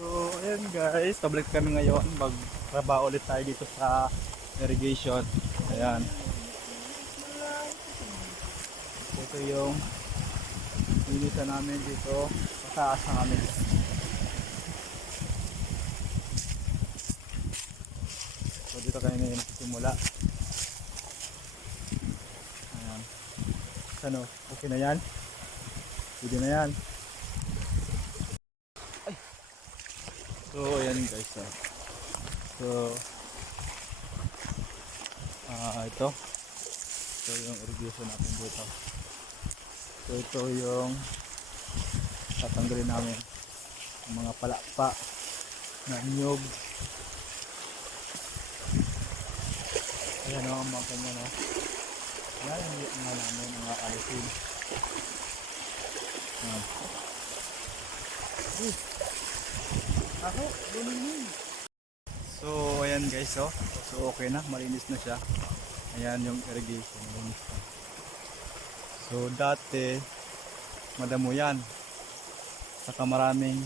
So, ayan guys, pabalik kami ngayon. Magtrabaho ulit tayo dito sa irrigation. Ayan. Ito yung linisan namin dito. Mataas na kami. So, dito kayo ngayon nagsisimula. Ayan. Ano, okay na yan? Pwede na yan. So ayan guys, ito yung irrigation natin dito. So ito yung tatanggalin namin yung mga palakpa na nyug. Ayan o, mga kanya no. Yan yung nga namin mga alisin. Ako, lunin. So ayan guys, so okay na, malinis na siya. Ayan yung irrigation, malinis na. So dati madamo yan, saka maraming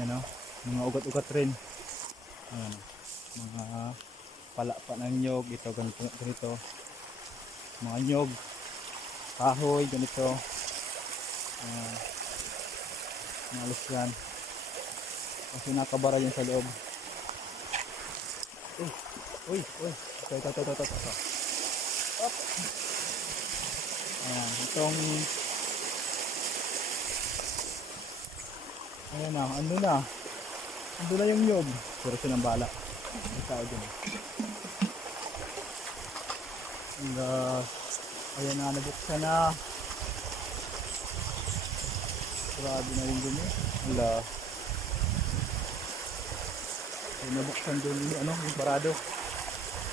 ayan o, mga ugat-ugat rin. Ayan, mga palakpa ng nyog, ito ganito, mga nyog, kahoy ganito. Malis yan kasi nakabara yan sa loob. Uy. Ito. Up. Ayan, itong ayan na, ando na yung nyog. Puro siya ng bala. May tao dyan. Ayan na, nabuksan na. Grabe na rin dun eh. Wala. Ayan, nabuksan dun yung barado.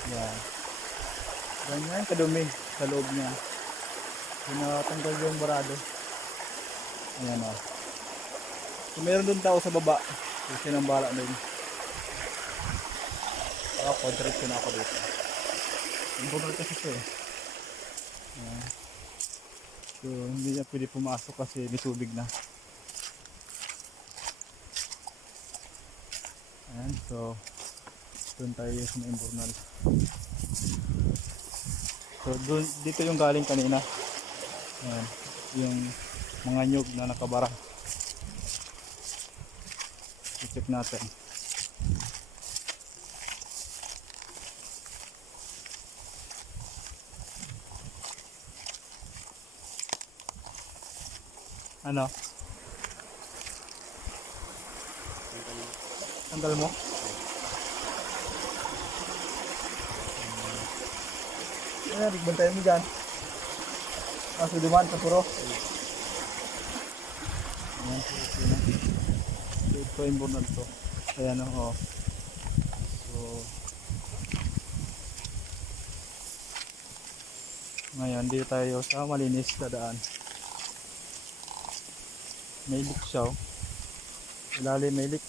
Yan. Ganyan kadumi sa loob niya. Pinatanggal yung barado. Ayan o. So meron dun tao sa baba. Kasi nang bala din. Diretso na ako dito. Ang bubal kasi ito eh. Ayan. So hindi niya pwede pumasok kasi may tubig na. Ayan, so doon tayo sa invernal. So dito yung galing kanina. Ayan, yung mga nyug na nakabara. I-check natin. Ano? Tanggal mo? Ayan, bigbantayan mo dyan. So dumaan sa puro. Ayan, so ito yung burnal to. Ayan o. So ngayon dito tayo sa malinis na daan. May leak siya o. Ilalim may leak.